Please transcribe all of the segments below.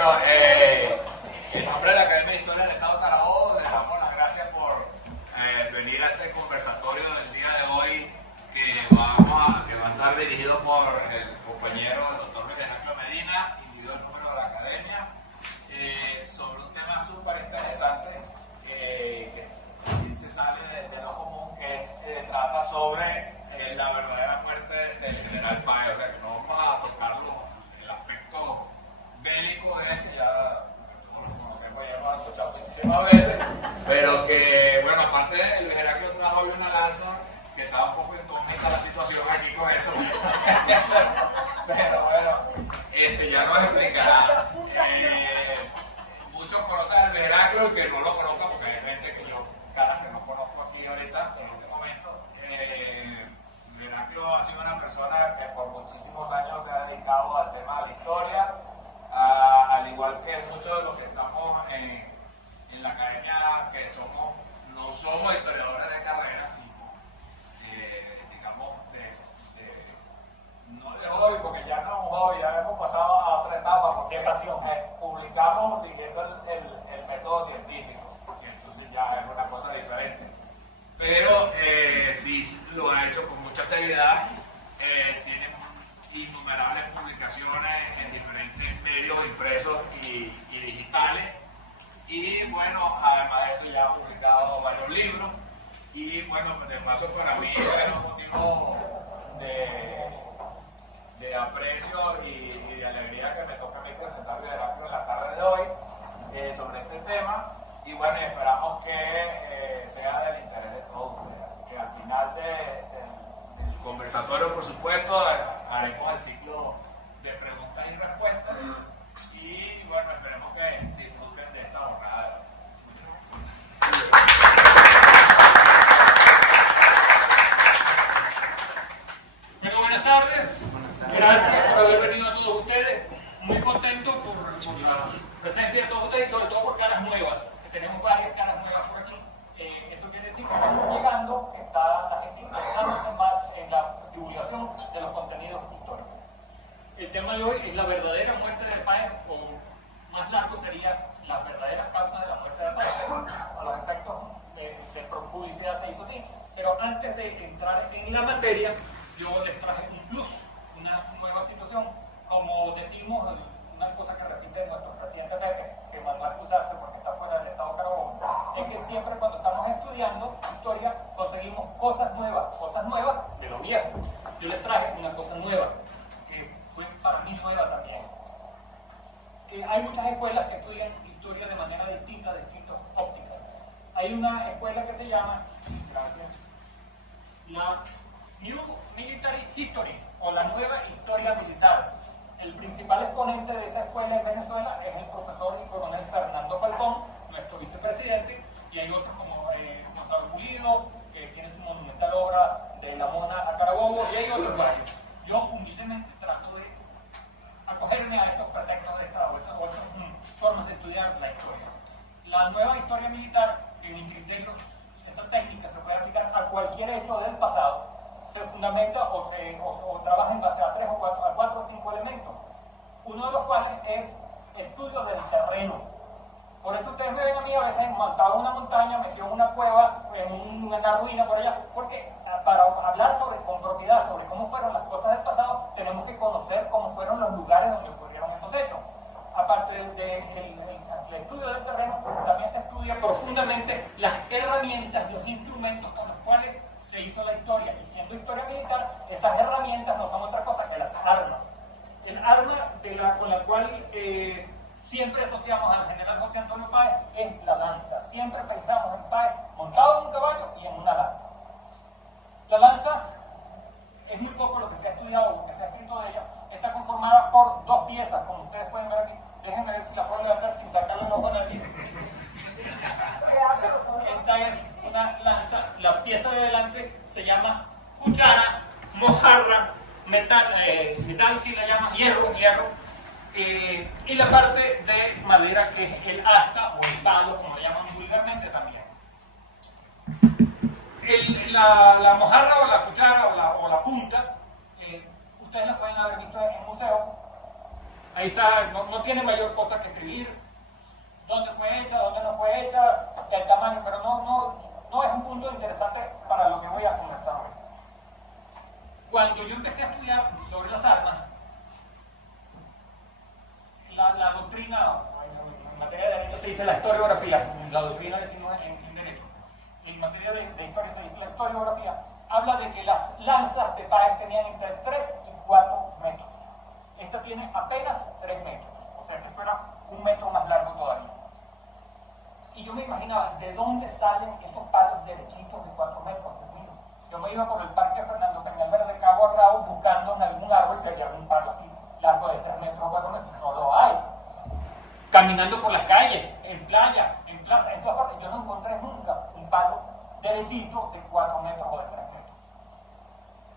Bueno, en nombre de la Academia de Historia del Estado de Carabobo, les damos las gracias por venir a este conversatorio del día de hoy que va a estar dirigido por el compañero, el doctor Luis Heraclio Medina, individuo del número de la Academia, sobre un tema súper interesante que se sale de lo común, que trata sobre la verdadera muerte del general Páez. O sea, que no vamos a tocarlo el aspecto bélico de él, que ya lo conocemos, ya lo hemos escuchado muchísimas veces, pero que, bueno, aparte de Luis Heraclio trajo una lanza, que estaba un poco incógnita la situación aquí con esto, pero bueno, ya nos explicará. Muchos conocen a Luis Heraclio, que no lo conozco, porque hay gente que yo, caras que no conozco aquí ahorita, en este momento. Luis Heraclio ha sido una persona que por muchísimos años se ha dedicado al tema de la historia, al igual que muchos de los que estamos en la academia, que no somos historiadores de carrera, sino digamos no de hobby, porque ya no es un hobby, ya hemos pasado a otra etapa, porque publicamos siguiendo el método científico, que entonces ya es una cosa diferente. Pero sí lo ha hecho con mucha seriedad, tiene innumerables publicaciones en diferentes medios impresos y digitales, y bueno, además de eso ya ha publicado varios libros, y bueno, de paso para mí es un motivo de aprecio y de alegría que me toca a mí presentar a Luis Heraclio en la tarde de hoy sobre este tema, y bueno, esperamos que sea del interés de todos ustedes. Así que al final del conversatorio, por supuesto, haremos el ciclo de preguntas y respuestas, y bueno, esperemos que disfruten de esta jornada. Bueno, buenas tardes. Gracias por haber venido a todos ustedes. Muy contento por la presencia de todos ustedes y sobre todo por caras nuevas. Tenemos varias caras nuevas por aquí. Eso quiere decir que estamos llegando, que está la gente interesándose más en la divulgación de los contenidos históricos. El tema de hoy es la verdadera muerte de Páez, o más largo sería las verdaderas causas de la muerte de Páez. A los efectos de publicidad se hizo así. Pero antes de entrar en la materia, yo les traje un plus, una nueva situación. Como decimos, una cosa que repite nuestro presidente Pepe, que mandó a excusarse porque está fuera del Estado de Carabobo, es que siempre cuando estamos estudiando historia conseguimos cosas nuevas de lo viejo. Yo les traje una cosa nueva, que fue para mí nueva también. Hay muchas escuelas que estudian historia de manera distinta, de distintas ópticas. Hay una escuela que se llama la New Military History, o la nueva historia militar. El principal exponente de esa escuela en Venezuela es el profesor y coronel Fernando Falcón, nuestro vicepresidente, y hay otros como Gonzalo Pulido, que tiene su monumental obra de La Mona a Carabobo, y hay otros varios. Yo humildemente trato de acogerme a esos preceptos de esas otras formas de estudiar la historia. La nueva historia militar, en mi criterio, esa técnica se puede aplicar a cualquier hecho del pasado, se fundamenta o trabaja en base a 4 o 5 elementos, uno de los cuales es estudio del terreno. Por eso ustedes me ven a mí a veces montado en una montaña, metido en una cueva, en una ruina por allá, porque para hablar con propiedad sobre cómo fueron las cosas del pasado, tenemos que conocer cómo fueron los lugares donde ocurrieron esos hechos. Aparte del estudio del terreno, también se estudia profundamente las herramientas, los instrumentos con los cuales se hizo la historia, y siendo historia militar, esas herramientas no son otra cosa que las armas. El arma con la cual siempre asociamos al general José Antonio Páez es la lanza. Siempre pensamos en Páez montado en un caballo y en una lanza. La lanza es muy poco lo que se ha estudiado, lo que se ha escrito de ella. Está conformada por 2 piezas, como ustedes pueden ver aquí. Déjenme ver si la puedo levantar sin sacarle un ojo a nadie. Esta es una lanza, la pieza de delante se llama cuchara, mojarra, metal si la llama, hierro, y la parte de madera que es el asta o el palo, como lo llaman vulgarmente también. La mojarra o la cuchara o la punta, ustedes la pueden haber visto en museos. Ahí está, no tiene mayor cosa que escribir. Dónde fue hecha, dónde no fue hecha, el tamaño, pero no es un punto interesante para lo que voy a conversar hoy. Cuando yo empecé a estudiar sobre las armas, la doctrina, en materia de derecho se dice la historiografía, la doctrina decimos en derecho, en materia de historia se dice la historiografía, habla de que las lanzas de Páez tenían entre 3 y 4 metros. Esta tiene apenas 3 metros, o sea que fuera 1 metro más largo todavía. Y yo me imaginaba, ¿de dónde salen esos palos derechitos de 4 metros? Yo me iba por el parque Fernando Peñalver de cabo a rabo buscando en algún árbol si había algún palo así largo de 3 metros o 4 metros. No lo hay. Caminando por las calles, en playa, en plaza, en todas partes, yo no encontré nunca un palo derechito de 4 metros o de 3 metros.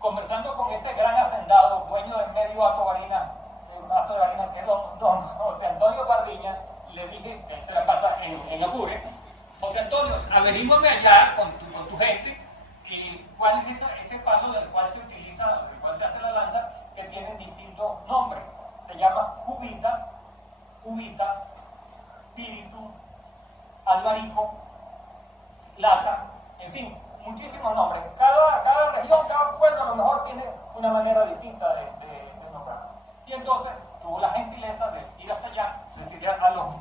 Conversando con ese gran hacendado, dueño del medio Hato de Barinas, que es don José Antonio Pardiña, le dije, que él se la pasa en Apure, José Antonio, averígame allá con tu gente, y cuál es ese palo del cual se utiliza, del cual se hace la lanza, que tienen distintos nombres. Se llama cubita, píritu, albarico, lata, en fin, muchísimos nombres. Cada región, cada pueblo a lo mejor tiene una manera distinta de nombrar. Y entonces tuvo la gentileza de ir hasta allá, decirle a los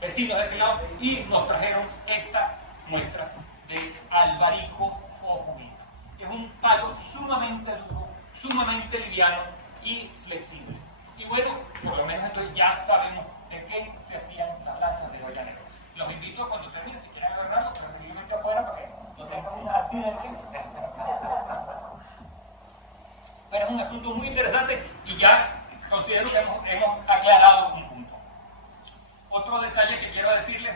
vecinos de este lado, y nos trajeron esta muestra de albarico o cubita. Es un palo sumamente duro, sumamente liviano y flexible. Y bueno, por lo menos entonces ya sabemos de qué se hacían las lanzas de Guayanero. Los invito a cuando terminen, si quieren agarrarlo, preferiblemente afuera para que no tengan un accidente. Pero es un asunto muy interesante y ya considero que hemos aclarado un punto. Otro detalle que quiero decirles,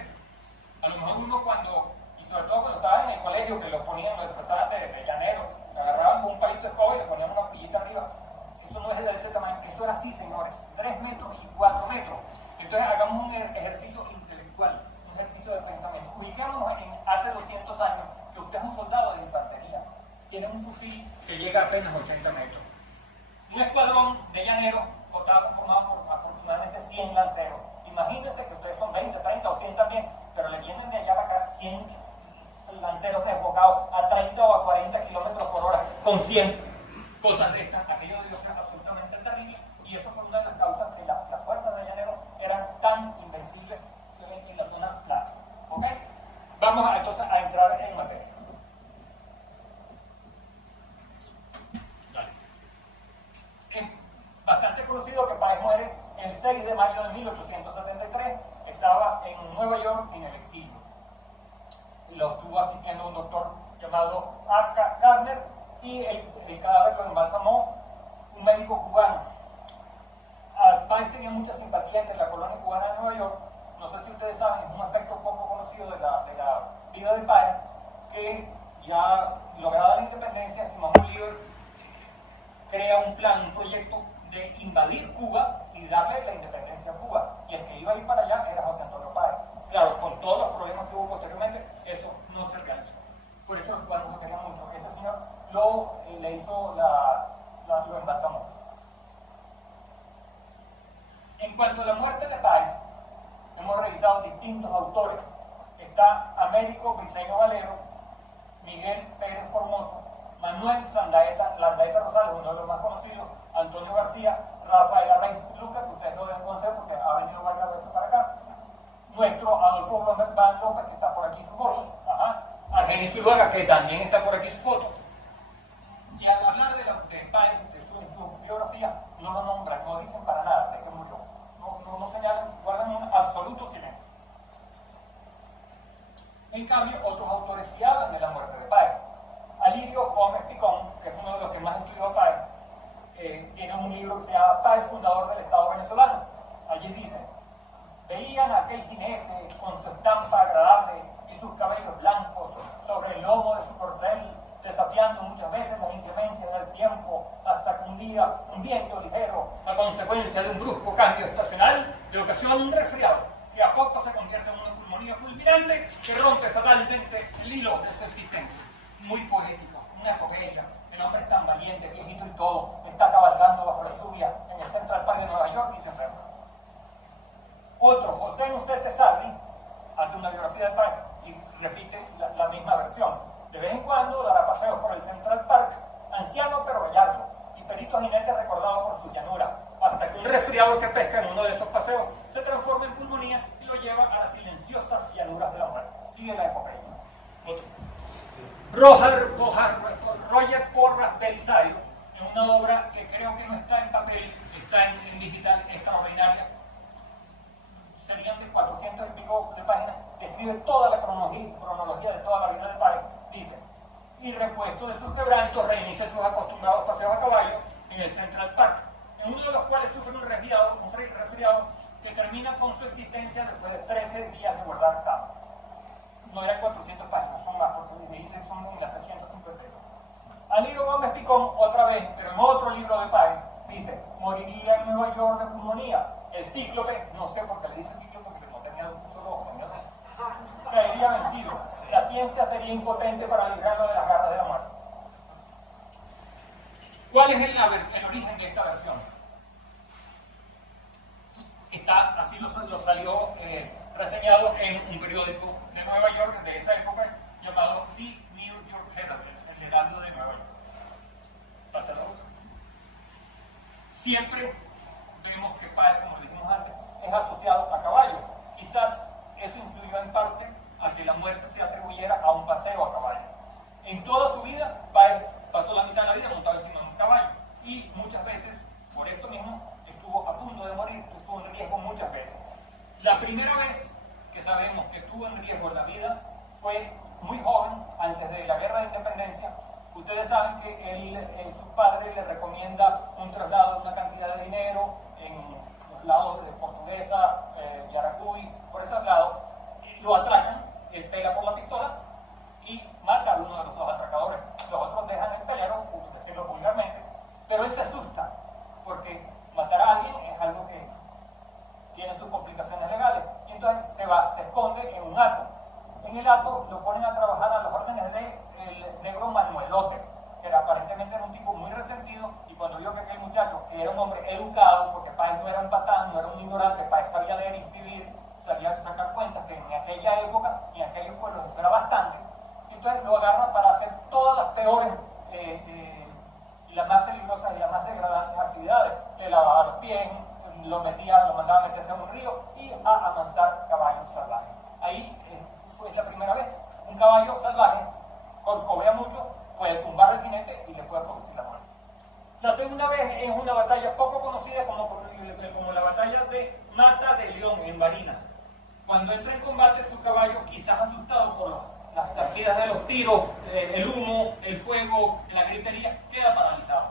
a lo mejor uno cuando, y sobre todo cuando estaba en el colegio, que lo ponían, lo disfrazaban de llanero, agarraban con un palito de escoba y le ponían una pillita arriba. Eso no es de ese tamaño, eso era así, señores, 3 metros y 4 metros. Entonces hagamos un ejercicio intelectual, un ejercicio de pensamiento. Ubiquémonos en hace 200 años, que usted es un soldado de infantería, tiene un fusil que llega a apenas 80 metros. Un escuadrón de llaneros estaba conformado por aproximadamente 100 lanceros. Imagínense que ustedes son 20, 30 o 100 también, pero le vienen de allá para acá 100 lanceros desbocados a 30 o a 40 kilómetros por hora con 100 cosas de estas. Aquello debió ser absolutamente terrible y eso fue una de las causas que las fuerzas de llaneros eran tan invencibles en la zona plana. ¿Ok? Vamos entonces a entrar en materia. Es bastante conocido que Páez muere el 6 de mayo de 1873, estaba en Nueva York en el exilio. Lo estuvo asistiendo un doctor llamado A.K. Gardner y el cadáver lo embalsamó un médico cubano. Páez tenía mucha simpatía entre la colonia cubana de Nueva York. No sé si ustedes saben, es un aspecto poco conocido de la vida de Páez, que ya lograda la independencia, Simón Bolívar crea un plan, un proyecto de invadir Cuba y darle la independencia a Cuba. Y el que iba a ir para allá era José Antonio Páez. Claro, con todos los problemas que hubo posteriormente, eso no se realizó. Por eso los cubanos lo querían mucho. Este señor le hizo lo embalsamó. En cuanto a la muerte de Páez, hemos revisado distintos autores. Está Américo Briceño Valero, Miguel Pérez Formoso, Manuel Landaeta Rosales, uno de los más conocidos, Antonio García, Rafael Arraiz Lucas, que ustedes lo deben conocer porque ha venido varias veces para acá, nuestro Adolfo Van López, que está por aquí su foto, Argenis Zuluaga, que también está por aquí su foto. Y al hablar de Páez, en su biografía, no lo nombran, no dicen para nada de que murió. No señalan, guardan un absoluto silencio. En cambio, otros autores sí hablan de la muerte de Páez. Alirio Gómez Picón, que es uno de los que más estudió a Páez, tiene un libro que se llama Páez, fundador del Estado venezolano. Allí dice: veían a aquel jinete con su estampa agradable y sus cabellos blancos sobre el lomo de su corcel, desafiando muchas veces las inclemencias del tiempo, hasta que un día un viento ligero, a consecuencia de un brusco cambio estacional, le ocasiona un resfriado, que a poco se convierte en una pulmonía fulminante que rompe fatalmente el hilo de su existencia. Muy poético, una epopeya. El hombre es tan valiente, viejito y todo, está cabalgando bajo la lluvia en el el Central Park de Nueva York y se enferma. Otro, José Nucete Sarli, hace una biografía del Páez y repite la misma versión. De vez en cuando dará paseos por el Central Park, anciano pero gallardo, y perito jinete recordado por su llanura, hasta que un resfriado que pesca en uno de esos paseos se transforma en pulmonía y lo lleva a las silenciosas llanuras de la muerte. Sigue la epopeya. Otro. Roger Porras Belisario, en una obra que creo que no está en papel, está en digital, extraordinaria, serían de 400 y pico de páginas, describe toda la cronología de toda la vida del Páez. Dice: y repuesto de sus quebrantos, reinicia sus acostumbrados paseos a caballo en el Central Park, en uno de los cuales sufre un resfriado que termina con su existencia después de 13 días de guardar cama. No eran 400 páginas, son más, porque me dicen son las 652. Aliro Gómez Picón, otra vez, pero en otro libro de Páez, dice: moriría en Nueva York de pulmonía. El cíclope, no sé por qué le dice cíclope, porque no tenía un solo ojo, caería vencido. La ciencia sería impotente para librarlo de las garras de la muerte. ¿Cuál es el origen de esta versión? Así lo salió reseñado en un periódico de Nueva York de esa época llamado The New York Herald, el Heraldo de Nueva York. Pasa la otra. Siempre vemos que Páez, como dijimos antes, es asociado a caballo. Quizás eso influyó en parte a que la muerte se atribuyera a un paseo a caballo. En toda su vida, Páez pasó la mitad de la vida montado encima de un caballo y muchas veces, por esto mismo, estuvo a punto de morir, estuvo en riesgo muchas veces. La primera vez que sabemos que estuvo en riesgo la vida fue muy joven, antes de la Guerra de Independencia. Ustedes saben que su padre le recomienda un traslado de una cantidad de dinero en los lados de Portuguesa, Yaracuy, por esos lados. Lo atracan, él pega por la pistola y mata a uno de los dos atracadores. Los otros dejan el pelero, por decirlo vulgarmente, pero él se asusta porque matar a alguien es algo que tiene sus complicaciones legales. Y entonces se esconde en un hato. En el hato lo ponen a trabajar a las órdenes del negro Manuelote, que aparentemente era un tipo muy resentido, y cuando vio que aquel muchacho, que era un hombre educado, porque Páez no era un patán, no era un ignorante, Páez sabía leer y escribir, sabía sacar cuentas, que en aquella época, en aquellos pueblos eso era bastante, y entonces lo agarra para hacer todas las peores y las más peligrosas y las más degradantes actividades. Le lavaba los pies, lo mandaba a meterse en un río y a amansar caballos salvajes. Ahí fue la primera vez. Un caballo salvaje corcovea mucho, puede tumbar al jinete y le puede producir la muerte. La segunda vez es una batalla poco conocida como la batalla de Mata de León en Barinas. Cuando entra en combate, su caballo, quizás asustado por las partidas de los tiros, el humo, el fuego, la gritería, queda paralizado,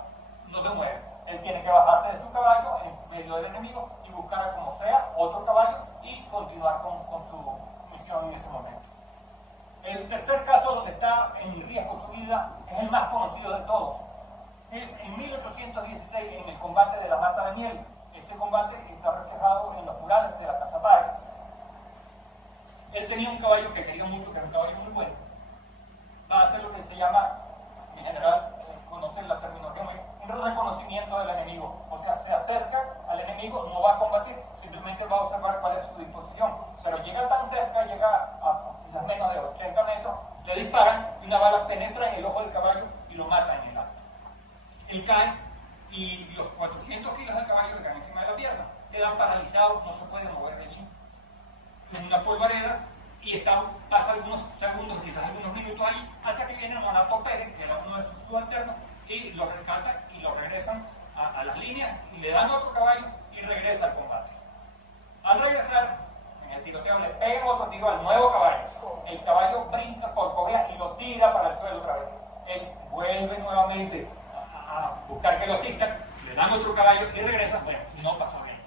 no se mueve. Él tiene que bajarse de su caballo en medio del enemigo y buscar a como sea otro caballo y continuar con su misión en ese momento. El tercer caso donde está en riesgo su vida es el más conocido de todos. Es en 1816 en el combate de la Mata de Miel. Ese combate está reflejado en los murales de la Casa Páez. Él tenía un caballo que quería mucho, que era un caballo muy bueno. Va a hacer lo que se llama, en general, conocen la terminología, un reconocimiento del enemigo. O sea, se acerca al enemigo, no va a combatir, simplemente va a observar cuál es su disposición. Pero llega tan cerca, llega a quizás menos de 80 metros, le disparan y una bala penetra en el ojo del caballo y lo mata en el acto. Él cae y los 400 kilos del caballo le caen encima de la pierna. Quedan paralizados, no se puede mover de allí. En una polvareda y pasa algunos segundos, quizás algunos minutos allí, hasta que viene Monato Pérez, que era uno de sus subalternos, y lo rescatan y lo regresan a las líneas y le dan otro caballo y regresa al combate. Al regresar, en el tiroteo le pegan otro tiro al nuevo caballo. El caballo brinca, corcovea y lo tira para el suelo otra vez. Él vuelve nuevamente a buscar que lo asistan, le dan otro caballo y regresa, bueno, no pasó bien.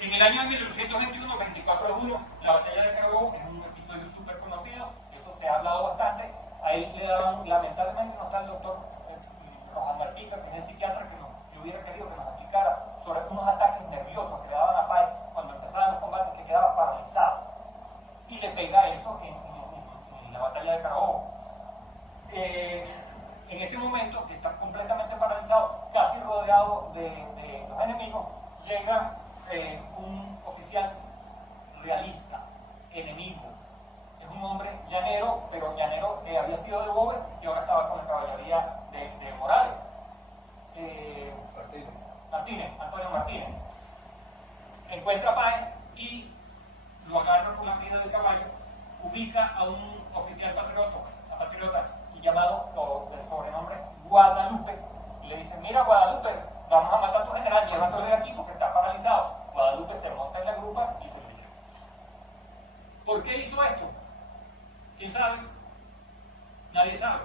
En el año 1821, 24 de junio, la batalla de Carabobo es un episodio súper conocido, eso se ha hablado bastante. A él le daban, lamentablemente no está el doctor Rojas Martica, que es el psiquiatra que yo hubiera querido que nos explicara sobre unos ataques nerviosos que le daban a Páez cuando empezaban los combates, que quedaba paralizado. Y le pega eso en la batalla de Carabobo. En ese momento, que está completamente paralizado, casi rodeado de realista, enemigo. Es un hombre llanero, pero llanero que había sido de Boves y ahora estaba con la caballería de Morales. Antonio Martínez. Encuentra a Páez y lo agarra por la vida del caballo, ubica a un oficial patriota llamado, o del sobrenombre, Guadalupe, y le dice: mira, Guadalupe, vamos a matar a tu general, llévatelo de aquí porque está paralizado. Guadalupe se monta en la grupa y se dirige. ¿Por qué hizo esto? ¿Quién sabe? Nadie sabe.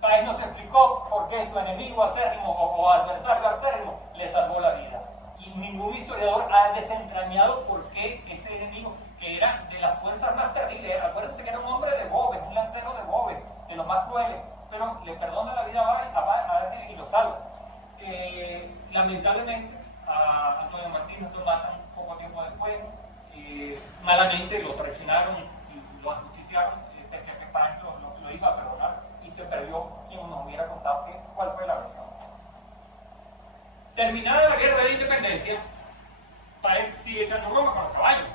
Páez nos explicó por qué su enemigo acérrimo o adversario acérrimo le salvó la vida. Y ningún historiador ha desentrañado por qué ese enemigo, que era de las fuerzas más terribles, acuérdense que era un hombre de Boves, un lancero de Boves, de los más crueles, pero le perdona la vida a Páez y lo salva. Lamentablemente, a Antonio Martínez lo matan poco tiempo después, malamente lo traicionaron, lo ajusticiaron, pese a que Páez lo iba a perdonar, y se perdió quien nos hubiera contado cuál fue la versión. Terminada la guerra de la independencia, Páez sigue echando broma con los caballos.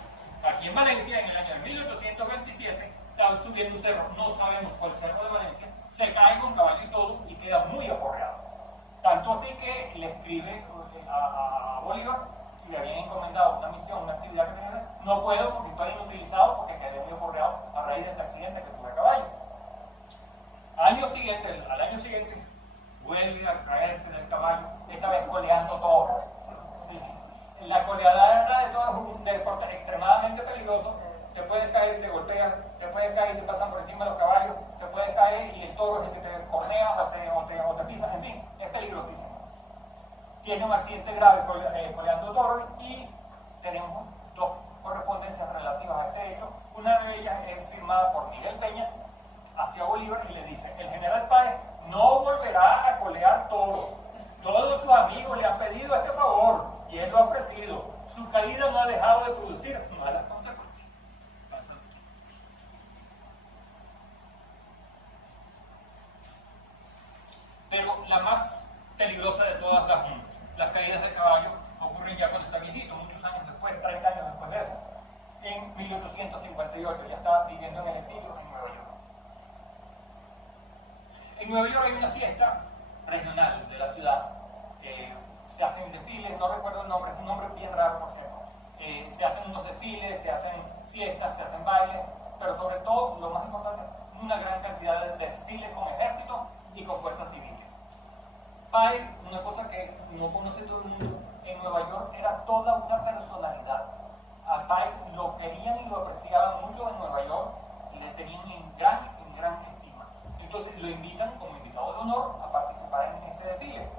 Aquí en Valencia, en el año 1827, estaba subiendo un cerro, no sabemos cuál cerro de Valencia, se cae con caballo y todo y queda muy aporreado. Tanto así que le escribe a Bolívar y le habían encomendado una misión, una actividad que tenía que hacer. No puedo porque estoy inutilizado, porque quedé muy aporreado a raíz de este accidente que tuve a caballo. Al año siguiente, vuelve a caerse del caballo, esta vez coleando todo. Sí. La coleadera de todo es un deporte extremadamente peligroso. Te puedes caer y te golpeas, te puedes caer y te pasan por encima de los caballos, te puedes caer y el toro es el que te cornea o te pisa, en fin, es peligrosísimo. Tiene un accidente grave coleando toros y tenemos dos correspondencias relativas a este hecho. Una de ellas es firmada por Miguel Peña hacia Bolívar y le dice: el general Páez no volverá a colear toros. Todos sus amigos le han pedido este favor y él lo ha ofrecido. Su caída no ha dejado de producir malas consecuencias. Pero la más peligrosa de todas las caídas de caballo ocurren ya cuando está viejito, muchos años después, 30 años después de eso. En 1858 ya estaba viviendo en el exilio en Nueva York. En Nueva York hay una fiesta regional de la ciudad, se hacen desfiles, no recuerdo el nombre, es un nombre bien raro por cierto. Se hacen unos desfiles, se hacen fiestas, se hacen bailes, pero sobre todo, lo más importante, una gran cantidad de desfiles con ejército y con fuerzas civiles. Páez, una cosa que no conoce todo el mundo, en Nueva York era toda una personalidad. A Páez lo querían y lo apreciaban mucho en Nueva York y le tenían en gran estima. Entonces lo invitan como invitado de honor a participar en ese desfile.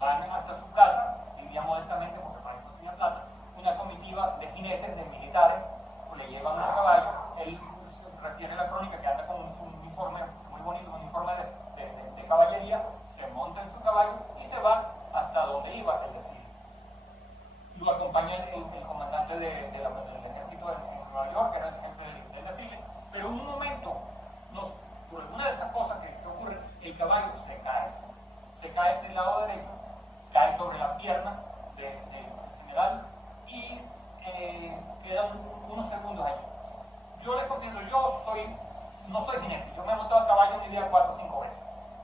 Van hasta su casa, vivía modestamente porque Páez no tenía plata, una comitiva de jinetes, de militares, le llevan a caballo. Él refiere la crónica que anda con un uniforme muy bonito, un uniforme de caballería, se monta en su caballo y se va hasta donde iba el desfile. Lo acompaña el comandante del ejército en Nueva York, que era el jefe del desfile, pero en un momento, por alguna de esas cosas que ocurren, el caballo se cae del lado derecho, cae sobre la pierna del general y quedan unos segundos allí. Yo les confieso, no soy jinete, yo me he montado a caballo en mi vida 4 o 5 veces.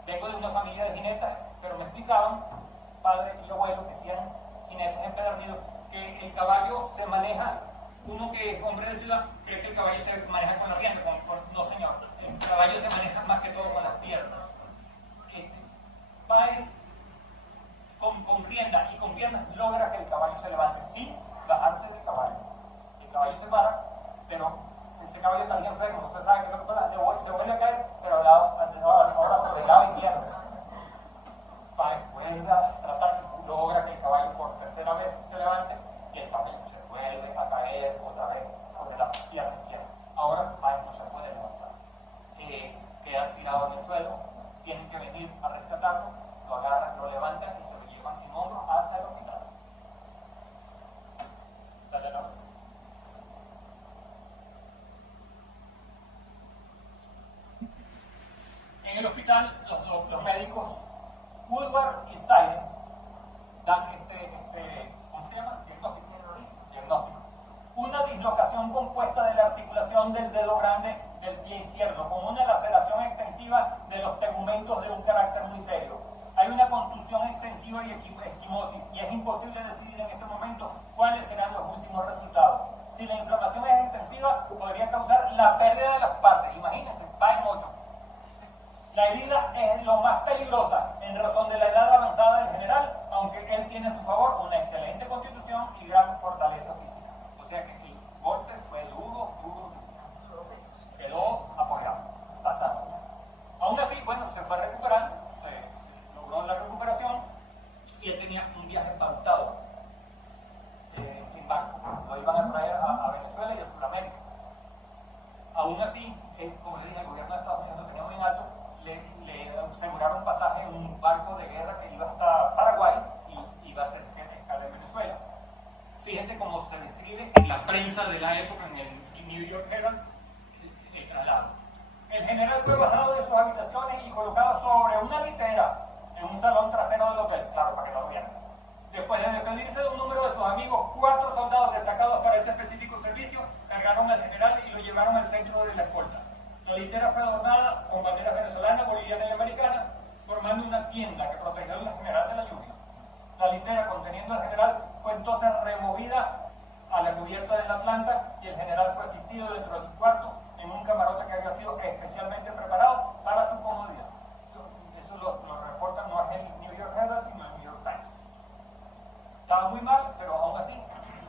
Vengo de una familia de jinetas, pero me explicaban, padre y abuelo, que eran jinetes empedernidos, que el caballo se maneja, uno que es hombre de ciudad, cree que el caballo se maneja con la rienda, no señor, el caballo se maneja más que todo con las piernas. Páez, con rienda y con piernas, logra que el caballo se levante sin bajarse del caballo. El caballo se para, pero ese caballo está bien enfermo, no se sabe qué es lo que pasa, se vuelve a caer, pero ahora se lava y pierde. Páez vuelve a tratar, logra que el caballo por tercera vez se levante y el caballo se vuelve a caer otra vez sobre la pierna izquierda. Ahora Páez no se puede levantar. Queda tirado en el suelo, tienen que venir a rescatarlo, lo agarran, lo levantan y se lo llevan en hombros hasta el hospital. Dale la otra. En el hospital, los médicos Woodward y Siren dan ¿cómo se llama? Diagnóstico. Una dislocación región del dedo grande del pie izquierdo, con una laceración extensiva de los tegumentos de un carácter muy serio. Hay una contusión extensiva y esquimosis, y es imposible decidir en este momento cuáles serán los últimos resultados. Si la inflamación es extensiva, podría causar la pérdida de las partes. Imagínense, va en 8. La herida es lo más peligrosa en razón de la edad avanzada del general, aunque él tiene a su favor una excelente constitución y gran fortaleza física. O sea que el golpe fue duro. Quedó apoyado, pasado. Aún así, bueno, se fue recuperando, se logró la recuperación y él tenía un viaje pautado en barco. Lo iban a traer a Venezuela y a Sudamérica. Aún así, como les dije, el gobierno de Estados Unidos lo tenía muy en alto. Le aseguraron un pasaje en un barco de guerra que iba hasta Paraguay y iba a hacer escala en Venezuela. Fíjense cómo se describe en la prensa de la época, en el New York Herald, el traslado. El general fue bajado de sus habitaciones y colocado sobre una litera en un salón trasero del hotel, claro, para que no lo vieran. Después de despedirse de un número de sus amigos, 4 soldados destacados para ese específico servicio cargaron al general y lo llevaron al centro de la escolta. La litera fue adornada con banderas venezolanas, bolivianas y americanas, formando una tienda que protegió al general de la lluvia. La litera conteniendo al general fue entonces removida a la cubierta del Atlanta y el general fue asistido dentro de su cuarto en un camarote que había sido especialmente preparado para su comodidad. Eso lo reporta no es el New York Herald, sino el New York Times. Estaba muy mal, pero aún así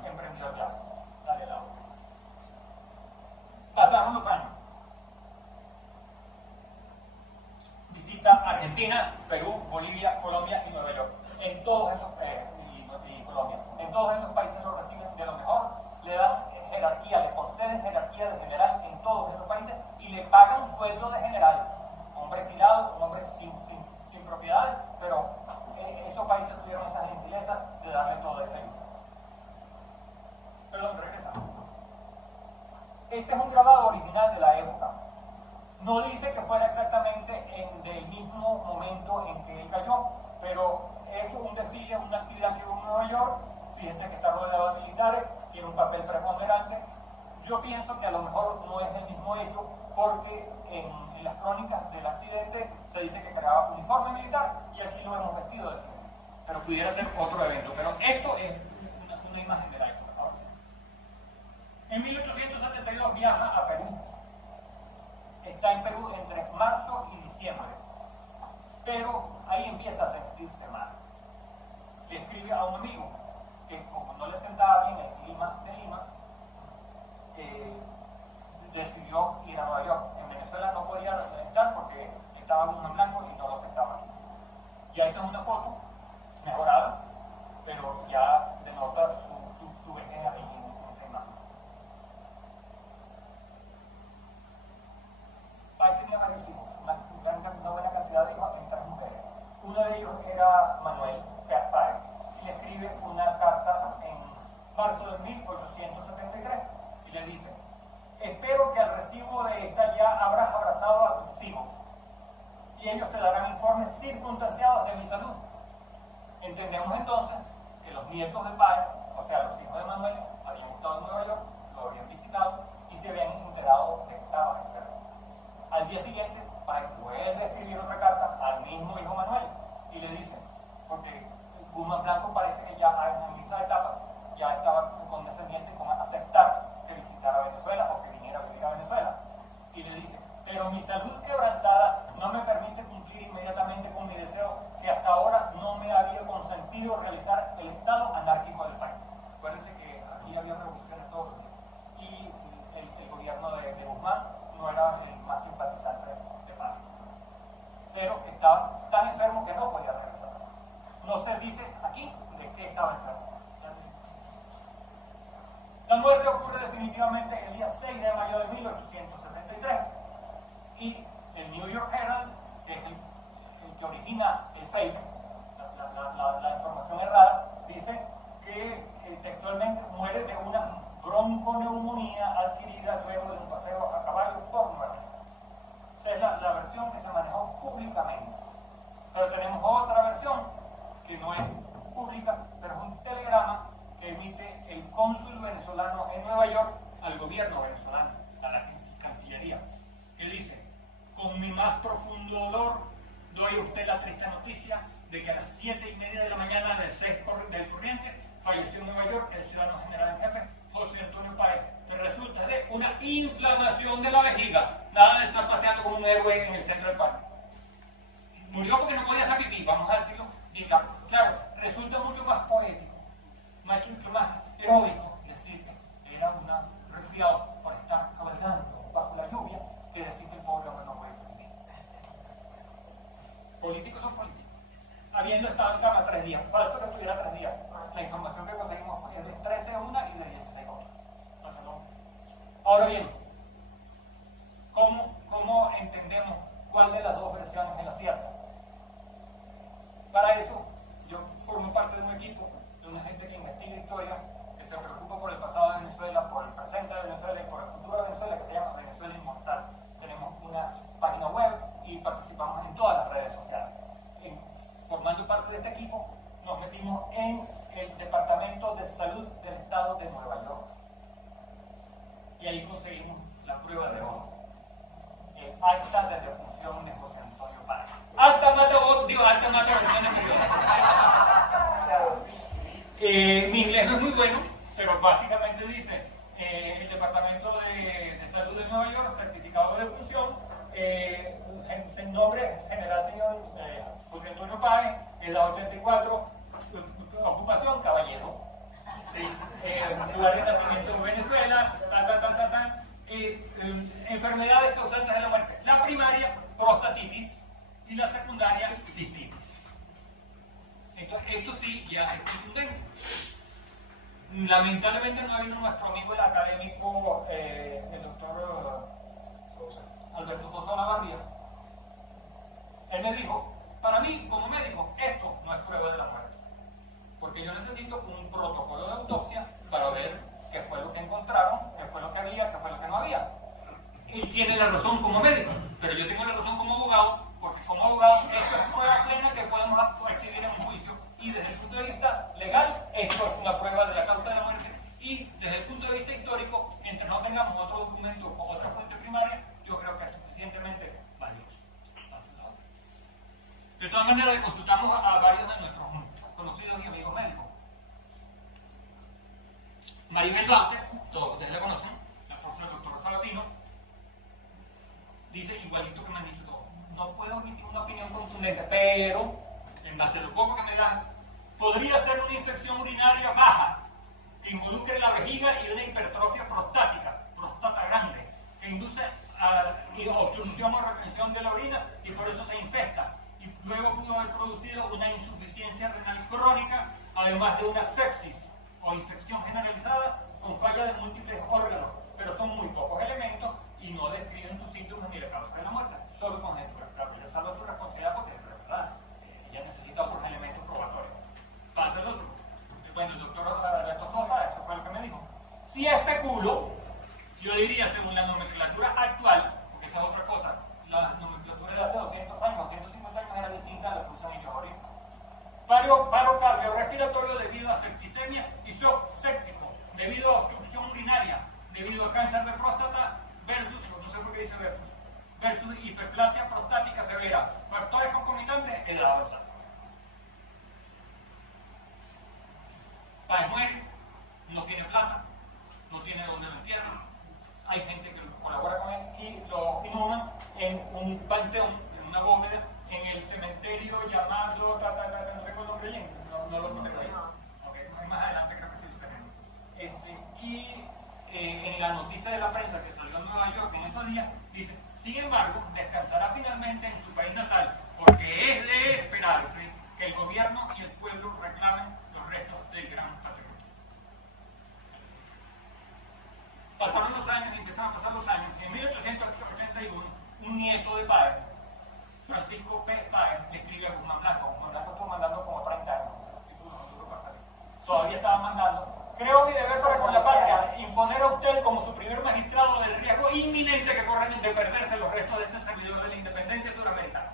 emprendió el plan. Dale la otra. Pasaron los años. Visita Argentina, Perú, Bolivia, Colombia y Nueva York. En todos esos y Colombia. En todos esos países lo reciben de lo mejor, le dan jerarquía, le conceden jerarquía de general en todos esos países y le pagan un sueldo de general. Hombre exilado, un hombre sin propiedades, pero esos países tuvieron esa gentileza de darle todo ese ayuda. Perdón, regresamos. Este es un grabado original de la época. No dice que fuera exactamente del mismo momento en que él cayó, pero es un desfile, una actividad que hubo en Nueva York. Fíjense que está rodeado de militares, tiene un papel preponderante. Yo pienso que a lo mejor no es el mismo hecho, porque en las crónicas del accidente se dice que cargaba uniforme militar y aquí lo hemos vestido de civil. Pero pudiera ser otro evento. Pero esto es una imagen de la época. Ahora sí. En 1872 viaja a Perú. Está en Perú entre marzo y diciembre, pero ahí empieza a sentirse mal. Le escribe a un amigo que, como no le sentaba bien el clima de Lima, decidió ir a Nueva York. En Venezuela no podía estar porque estaba en blanco y no lo sentaba aquí. Ya esa es una foto mejorada, pero ya denota su vejez ahí en esa imagen. Ahí tenía varios hijos, una buena cantidad de hijos en 3 mujeres. Uno de ellos era Manuel Páez y le escribe una carta en marzo de 1873 y le dice: espero que al recibo de esta ya habrás abrazado a tus hijos y ellos te darán informes circunstanciados de mi salud. Entendemos entonces que los nietos de Páez, o sea, los hijos de Manuel, habían estado en Nueva York, lo habían visitado y se habían enterado de que estaba enfermo. Al día siguiente, Páez vuelve a escribir otra carta al mismo hijo Manuel y le dice, porque Guzmán Blanco parece que ya en esa etapa ya estaba condescendiente con aceptar que visitara Venezuela o que viniera a vivir a Venezuela. Y le dice, pero mi salud quebrantada no me permite cumplir inmediatamente con mi deseo que hasta ahora no me había consentido realizar el estado anárquico del país. Acuérdense que aquí había revoluciones todos los días. Y el gobierno de Guzmán no era el más simpatizante de Páez. Pero estaba tan enfermo que no podía regresar. No se dice aquí de qué estaba enfermo. La muerte ocurre definitivamente el día 6 de mayo de 1873 y el New York Herald, que es el que origina el fake, la información errada, dice que textualmente muere de una bronconeumonía adquirida luego de un paseo a caballo por Nueva York. Esa es la versión que se manejó públicamente. Pero tenemos otra versión que no es pública, pero es un telegrama que emite el cónsul venezolano en Nueva York al gobierno venezolano. a la Cancillería, que dice: con mi más profundo dolor doy a usted la triste noticia de que a las 7:30 de la mañana del 6 del corriente falleció en Nueva York el ciudadano general en jefe José Antonio Páez, que resulta de una inflamación de la vejiga. Nada de estar paseando como un héroe en el centro del parque. Murió porque no podía hacer pipí, vamos a decirlo. Y claro, resulta mucho más poético, mucho más heroico decir que era un resfriado por estar cabalgando bajo la lluvia que decir que el pobre hombre no puede hacer pipí. Políticos son políticos. Habiendo estado en cama 3 días, falso que estuviera 3 días. La información que conseguimos fue de 13 una y de 16 otra. Entonces, no. Ahora bien, ¿cómo entendemos cuál de las dos versiones es la cierta? Para eso, yo formo parte de un equipo, de una gente que investiga historia, que se preocupa por el pasado de Venezuela, por el presente de Venezuela y por el futuro de Venezuela, que se llama Venezuela Inmortal. Tenemos una página web y participamos en todas las redes sociales. Formando parte de este equipo, nos metimos en el Departamento de Salud del Estado de Nueva York. Y ahí conseguimos la prueba de oro. El acta de defunción de José Antonio Páez. Acta mata versiones mi inglés no es muy bueno, pero básicamente dice el Departamento de Salud de Nueva York, certificado de defunción, en nombre general señor José Antonio Páez, edad 84, ocupación caballero, sí, lugar de nacimiento de Venezuela, enfermedades causantes de la muerte. La primaria, prostatitis, y la secundaria, cistitis. Entonces, esto sí ya es contundente. Lamentablemente no vino nuestro amigo el académico, el doctor Alberto Sosa Olavarría. Él me dijo: para mí, como médico, esto no es prueba de la muerte, porque yo necesito un protocolo de autopsia para ver qué fue lo que encontraron, qué fue lo que había, qué fue lo que no había. Él tiene la razón como médico, pero yo tengo la razón como abogado, porque como abogado esto es prueba plena que podemos exhibir en un juicio, y desde el punto de vista legal esto es una prueba de la causa de la muerte, y desde el punto de vista histórico, entre no tengamos otro documento o otra fuente primaria, yo creo que es suficientemente valioso. De todas maneras, le consultamos a varios de nuestros conocidos y amigos médicos. Maribel Baute, todos ustedes la conocen, la profesora doctora Sabatino, dice igualito que me han dicho todos: no puedo emitir una opinión contundente, pero en base a lo poco que me dan, podría ser una infección urinaria baja que involucre la vejiga y una hipertrofia prostática, próstata grande, que induce a obstrucción o retención de la orina y por eso se infecta. Y luego pudo haber producido una insuficiencia renal crónica, además de una sepsis o infección generalizada con falla de múltiples órganos, pero son muy pocos elementos y no describen sus síntomas ni la causa de la muerte, solo conjeturas. Claro, yo salvo su responsabilidad porque es verdad, ella necesita otros elementos probatorios. Pasa el otro. Bueno, el doctor Alberto Sosa, eso fue lo que me dijo. Si especulo, yo diría, según la nomenclatura actual, porque esa es otra cosa, la nomenclatura de hace 200 años, 150 años era distinta a la que usan ellos ahorita. Paro cardiorrespiratorio debido a septicemia y shock séptico, debido a obstrucción urinaria, debido a cáncer de próstata versus, no sé por qué dice versus hiperplasia prostática severa. Factores concomitantes, edad alta. Páez muere, no tiene plata, no tiene dónde lo entierran. Hay gente que colabora con él y lo inhuman en un panteón, en una bóveda, en el cementerio llamado, no recuerdo bien, no lo conozco ahí. Okay, más adelante creo que sí lo tenemos. Y en la noticia de la prensa que salió en Nueva York en esos días, dice: sin embargo, descansará finalmente en su país natal, porque es de esperarse que el gobierno y el pueblo reclamen los restos del gran patriota. Pasaron los años, empezaron a pasar los años. En 1881, un nieto de Páez, Francisco P. Páez, le escribe a Guzmán Blanco. Guzmán Blanco estuvo mandando como 30 años. Todavía estaba mandando. Creo mi deber para con la patria imponer a usted como su primer magistrado del riesgo inminente que corren de perderse los restos de este servidor de la independencia suramericana.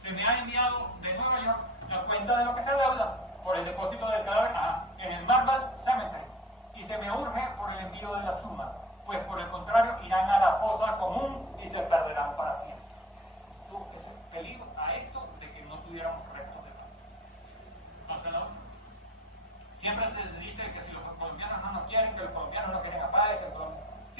Se me ha enviado de Nueva York la cuenta de lo que se deuda por el depósito del cadáver en el Marble Cemetery, y se me urge por el envío de la suma, pues por el contrario irán a la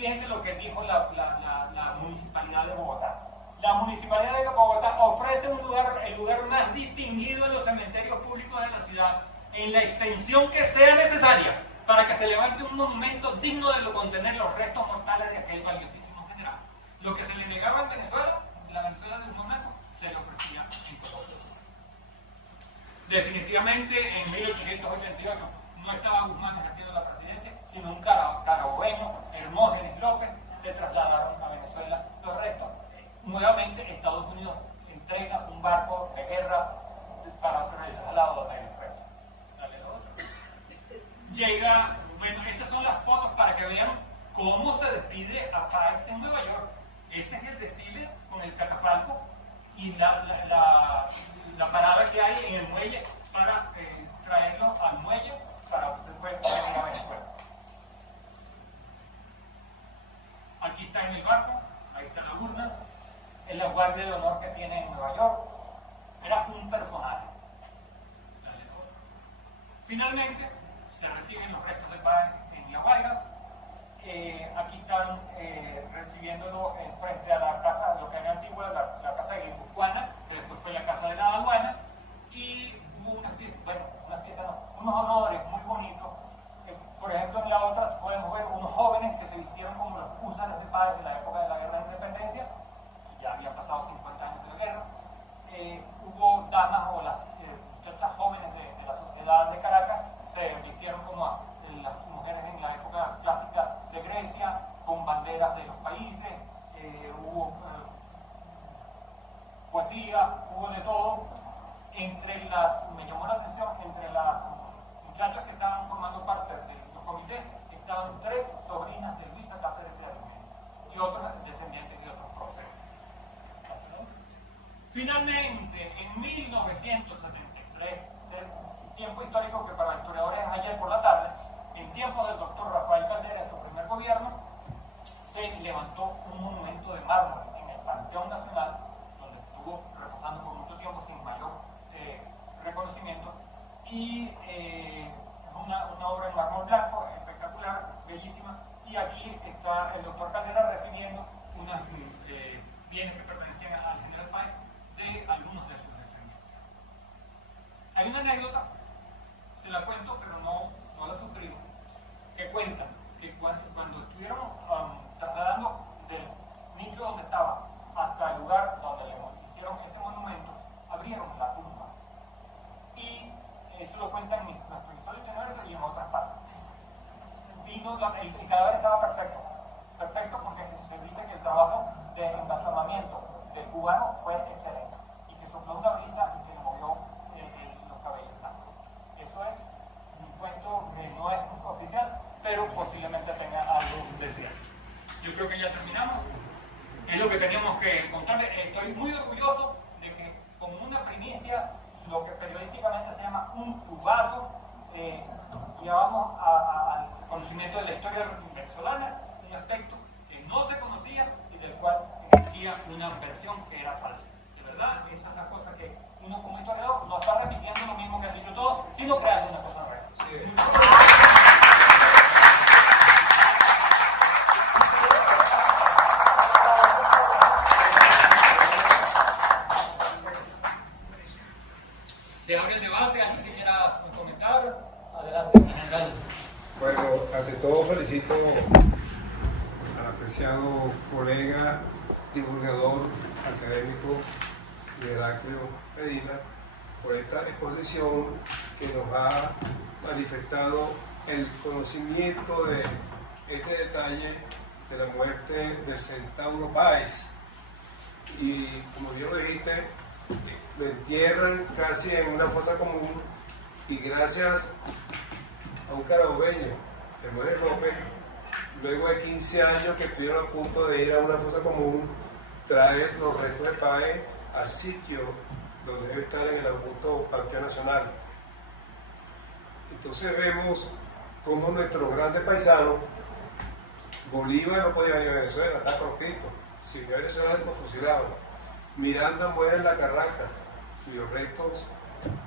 fíjense lo que dijo la Municipalidad de Bogotá. La Municipalidad de Bogotá ofrece el lugar más distinguido en los cementerios públicos de la ciudad, en la extensión que sea necesaria, para que se levante un monumento digno de contener los restos mortales de aquel valiosísimo general. Lo que se le negaba en Venezuela, en la Venezuela de un momento, se le ofrecía en Colombia. Definitivamente, en 1888 no estaba Guzmán ejerciendo la presidencia, sino un carabobeño, Hermógenes López. Se trasladaron a Venezuela los restos. Nuevamente, Estados Unidos entrega un barco de guerra para el traslado de Venezuela. Dale lo otro. Llega, bueno, estas son las fotos para que vean cómo se despide a Páez en Nueva York. Ese es el desfile con el catafalco y la parada que hay en el muelle para traerlo al muelle para después venir a Venezuela. Aquí está en el barco, ahí está la urna, es la guardia de honor que tiene en Nueva York. Era un personaje. Finalmente, se reciben los restos de Páez en La Guaira. Aquí están recibiéndolo frente a la casa, lo que era antigua, la casa de Guipuzcoana, que después fue la casa de la aduana, y hubo una fiesta, unos honores muy bonitos. Por ejemplo, en la otra podemos ver unos jóvenes que se vistieron como los húsares de Páez de la época de la Guerra de Independencia, ya habían pasado 50 años de la guerra. Hubo damas o las muchachas jóvenes de la sociedad de Caracas se vistieron como las mujeres en la época clásica de Grecia, con banderas de los países. Hubo poesía, hubo de todo. Me llamó la atención, entre las muchachas que estaban formando parte de los comités, estaban 3 sobrinas de Luisa Cáceres de Argumedo y otros descendientes de otros próceres. Finalmente, en 1973, tiempo histórico que para historiadores es ayer por la tarde, en tiempos del doctor Rafael Caldera, en su primer gobierno, se levantó un monumento de mármol en el Panteón Nacional, donde estuvo reposando por mucho tiempo sin mayor reconocimiento, y es una obra en mármol blanco, espectacular, bellísima, y aquí está el doctor Caldera recibiendo unos bienes que pertenecían al general Páez de algunos de sus descendientes. Hay una anécdota, se la cuento, pero no la suscribo, que cuentan que cuando estuvieron trasladando del nicho donde estaba hasta el lugar donde le hicieron este monumento, abrieron la tumba. Y eso lo cuentan nuestros historiadores y en otras partes. El cadáver estaba perfecto porque se dice que el trabajo de embalsamamiento del cubano fue excelente y que sopló una brisa y que le movió los cabellos blancos. Eso es un cuento que no es oficial, pero posiblemente tenga algo de cierto. Yo creo que ya terminamos. Es lo que teníamos que contarles. Estoy muy orgulloso de que con una primicia, lo que periodísticamente se llama un tubazo, llevamos al conocimiento de la historia venezolana un aspecto que no se conocía y del cual existía una versión que era falsa. De verdad, esa es la cosa que uno como historiador no está repitiendo lo mismo que han dicho todos, sino creando una cosa real. Sí. Se abre el debate, alguien se quiera comentar, adelante, general. Bueno, ante todo felicito al apreciado colega, divulgador académico de Heraclio Medina por esta exposición que nos ha manifestado el conocimiento de este detalle de la muerte del centauro Páez. Y como bien lo dijiste, lo entierran casi en una fosa común y gracias a un carabobeño, Hermógenes López, luego de 15 años que estuvieron a punto de ir a una fosa común, trae los restos de Páez al sitio donde debe estar en el augusto Panteón Nacional. Entonces vemos cómo nuestros grandes paisanos, Bolívar no podía venir a Venezuela, está proscrito, si no Venezuela es fusilado. Miranda muere en la Carraca, cuyos restos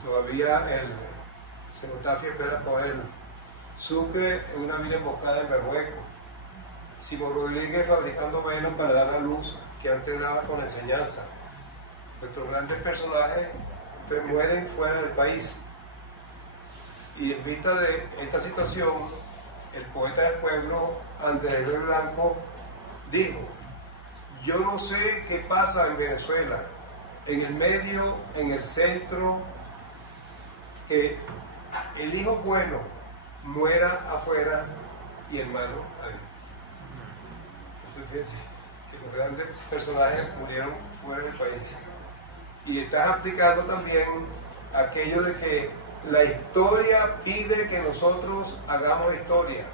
todavía el cenotafio espera por él. Sucre es una mina emboscada en Berrueco. Simón Rodríguez fabricando velos para dar la luz que antes daba con la enseñanza. Nuestros grandes personajes mueren fuera del país. Y en vista de esta situación, el poeta del pueblo, Andrés L. Blanco, dijo: yo no sé qué pasa en Venezuela, en el medio, en el centro, que el hijo bueno muera afuera y el malo adentro. Entonces fíjense que los grandes personajes murieron fuera del país. Y estás aplicando también aquello de que la historia pide que nosotros hagamos historia.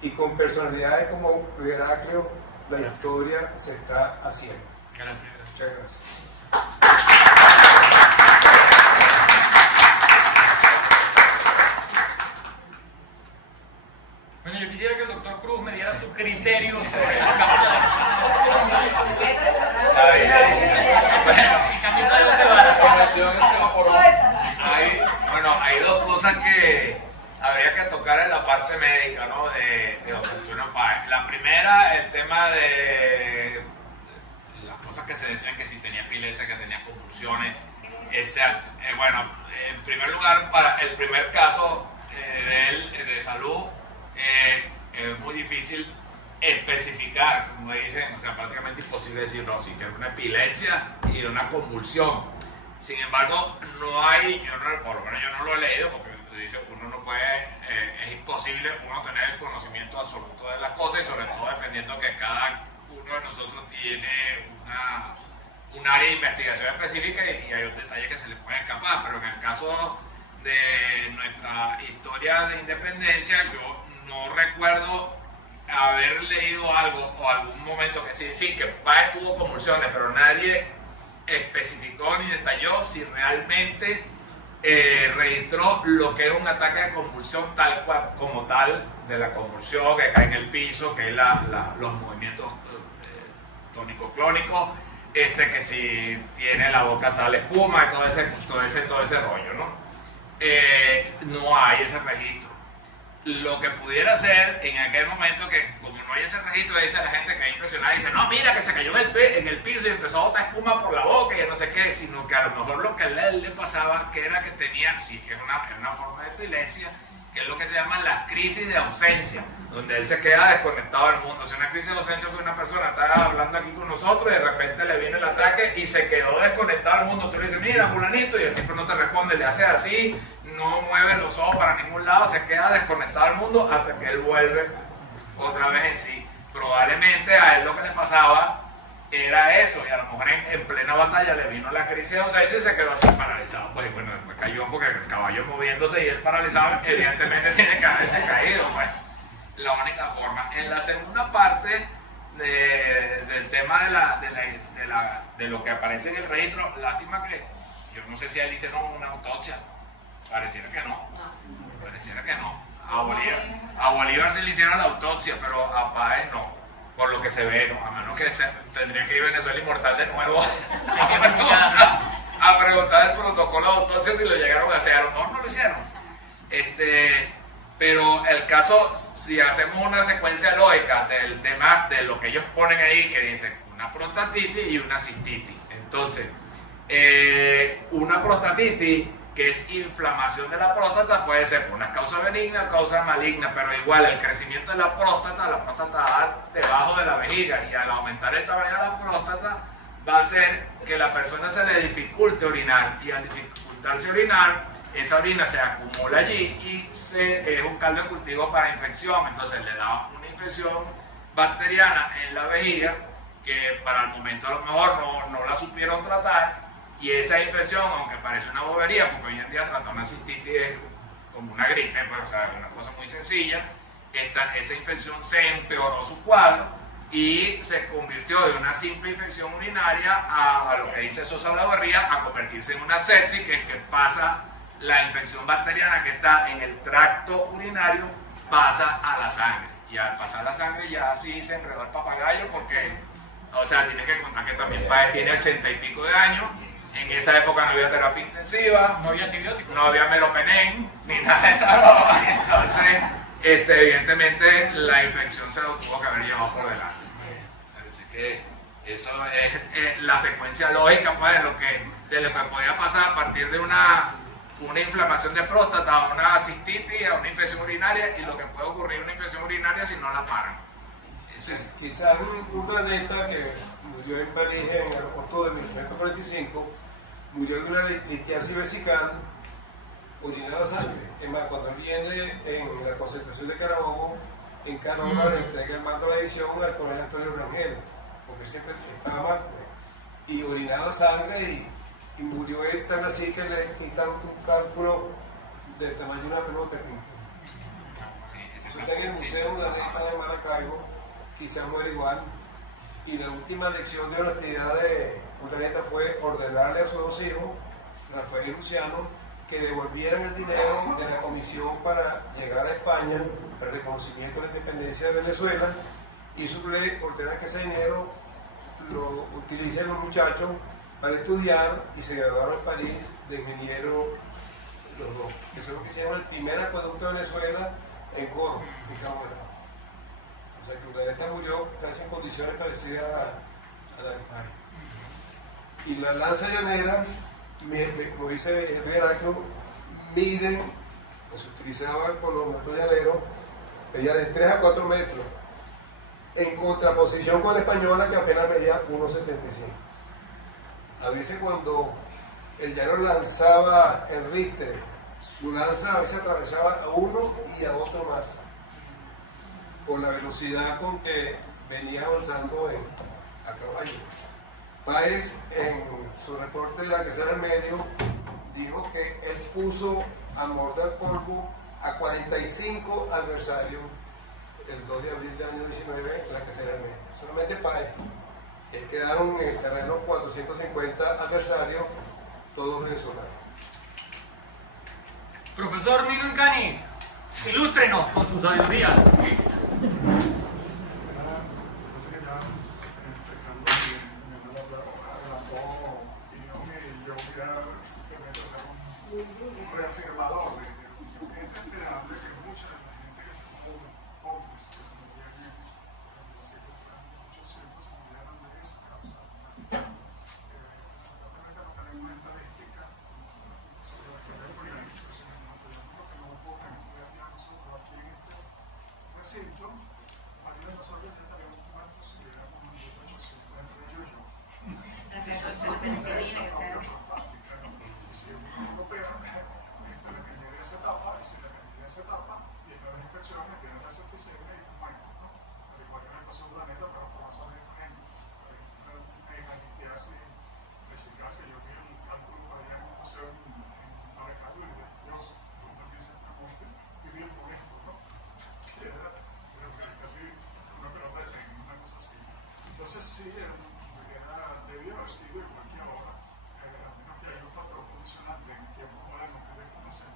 Y con personalidades como Heraclio, la historia se está haciendo. Gracias. Muchas gracias. Bueno, yo quisiera que el doctor Cruz me diera su criterio sobre la camisa de 12 varas. Hay dos cosas que habría que tocar en la parte médica, ¿no? de José Antonio Páez. La primera, el tema de las cosas que se decían, que si tenía epilepsia, que tenía convulsiones. En primer lugar, para el primer caso de él de salud, es muy difícil especificar, como dicen, o sea, prácticamente imposible decir, no, sí, que es una epilepsia y una convulsión. Sin embargo, no hay, por lo menos yo no lo he leído, porque dice uno no puede, es imposible uno tener el conocimiento absoluto de las cosas, y sobre todo dependiendo que cada uno de nosotros tiene un área de investigación específica y hay un detalle que se le puede escapar. Pero en el caso de nuestra historia de independencia, yo no recuerdo haber leído algo o algún momento que sí, que Páez tuvo convulsiones, pero nadie especificó ni detalló si realmente registró lo que es un ataque de convulsión tal cual, como tal, de la convulsión, que cae en el piso, que es los movimientos tónico-clónicos, que si tiene la boca sale espuma y todo ese rollo, ¿no? No hay ese registro. Lo que pudiera ser en aquel momento, que como no hay ese registro, dice la gente que es impresionada, dice, no, mira, que se cayó en el piso y empezó a botar espuma por la boca y no sé qué, sino que a lo mejor lo que a él le pasaba, que era que tenía, sí, que es una forma de epilepsia, que es lo que se llaman las crisis de ausencia, donde él se queda desconectado del mundo. O sea, una crisis de ausencia que una persona está hablando aquí con nosotros y de repente le viene el ataque y se quedó desconectado del mundo. Tú le dices, mira, fulanito, y el tipo no te responde, le hace así, no mueve los ojos para ningún lado, se queda desconectado del mundo hasta que él vuelve otra vez en sí. Probablemente a él lo que le pasaba era eso, y a lo mejor en plena batalla le vino la crisis de ausencia y se quedó así paralizado. Pues bueno, después cayó porque el caballo moviéndose y él paralizado, evidentemente tiene que haberse caído, pues. La única forma. En la segunda parte del tema de lo que aparece en el registro, lástima que yo no sé si a él hicieron una autopsia. Pareciera que no. Pareciera que no. A Bolívar se le hicieron la autopsia, pero a Páez no. Por lo que se ve, ¿no? A menos que tendría que ir a Venezuela Inmortal de nuevo a preguntar el protocolo de autopsia si lo llegaron a hacer. No lo hicieron. Pero el caso, si hacemos una secuencia lógica del tema de lo que ellos ponen ahí, que dicen una prostatitis y una cistitis. Entonces, una prostatitis, que es inflamación de la próstata, puede ser por una causa benigna o causa maligna, pero igual el crecimiento de la próstata va debajo de la vejiga, y al aumentar el tamaño de la próstata va a hacer que la persona se le dificulte orinar, y al dificultarse orinar, esa orina se acumula allí y es un caldo de cultivo para infección. Entonces le da una infección bacteriana en la vejiga que para el momento a lo mejor no la supieron tratar, y esa infección, aunque parece una bobería, porque hoy en día tratar una cistitis es como una gripe, pues, o sea, una cosa muy sencilla, esa infección se empeoró su cuadro y se convirtió de una simple infección urinaria a lo que dice Sosa Olavarría, a convertirse en una sepsis, que pasa la infección bacteriana que está en el tracto urinario, pasa a la sangre, y al pasar la sangre ya así se enredó el papagayo, porque, o sea, tienes que contar que también Páez tiene 80 y pico de años. En esa época no había terapia intensiva, no había antibióticos, no había meropenem, ni nada de esa broma. Entonces, evidentemente la infección se lo tuvo que haber llevado por delante. Así que eso es la secuencia lógica pues, de lo que podía pasar a partir de una inflamación de próstata, a una cistitis, a una infección urinaria, y lo que puede ocurrir una infección urinaria si no la paran. Quizás un atleta que murió en París en agosto de 1945 murió de una litiasis vesical, orinaba sangre. Es más, cuando él viene en la concentración de Carabobo, en Canóvana le entrega el mando de la división al coronel Antonio Rangel, porque siempre estaba mal, y orinaba sangre y murió él tan así que le quitan un cálculo del tamaño de una pelota de ping-pong. Eso está en el museo de atleta de Maracaibo, quizás muere igual. Y la última lección de honestidad de Urdaneta fue ordenarle a sus dos hijos, Rafael y Luciano, que devolvieran el dinero de la comisión para llegar a España, para el reconocimiento de la independencia de Venezuela, y su le ordena que ese dinero lo utilicen los muchachos para estudiar, y se graduaron en París de ingeniero los dos. Eso es lo que se llama el primer acueducto de Venezuela en Coro, en Cabo Delgado. O sea que Urdaneta murió casi en condiciones parecidas a la de Pai. Y la lanza llanera, como dice el Heraclo, mide, o se utilizaba con los metros llaneros, medía de 3 a 4 metros, en contraposición con la española que apenas medía 1,75. A veces cuando el llanero lanzaba el ristre, su lanza a veces atravesaba a uno y a otro más, por la velocidad con que venía avanzando a caballo. Páez, en su reporte de la que será el medio, dijo que él puso a morder polvo a 45 adversarios el 2 de abril del año 19 en la que será el medio. Solamente Páez. Quedaron en el terreno 450 adversarios, todos venezolanos. Profesor Nino Incani, ilústrenos con su sabiduría. Un reafirmador de que es entendible que mucha de la gente que se murió hombres que se morían en el siglo de 1800 se murieron de esa causa. Lamentablemente no tenemos una estadística sobre la que hay por ahí, pero si no ocurre en nosotros aquí en este recinto, varios de nosotros ya estaríamos muertos si hubiéramos en 1800 entre ellos y yo. Gracias a la penicilina que se Si un europeo depende de esa etapa, y si depende de esa etapa, y estas infecciones vienen de septicemia y mueren, ¿no? Al igual que en el caso del planeta, pero por razones diferentes. En la litiasis vesical, que yo vi un cálculo para ir a un museo en Maracaibo, y de Dios, como también se vivir con esto, ¿no? Que era casi una pelota de tenis, una cosa así. Entonces sí, debió haber sido igual que ahora. Que hay un factor condicionante en tiempos modernos que desconocemos,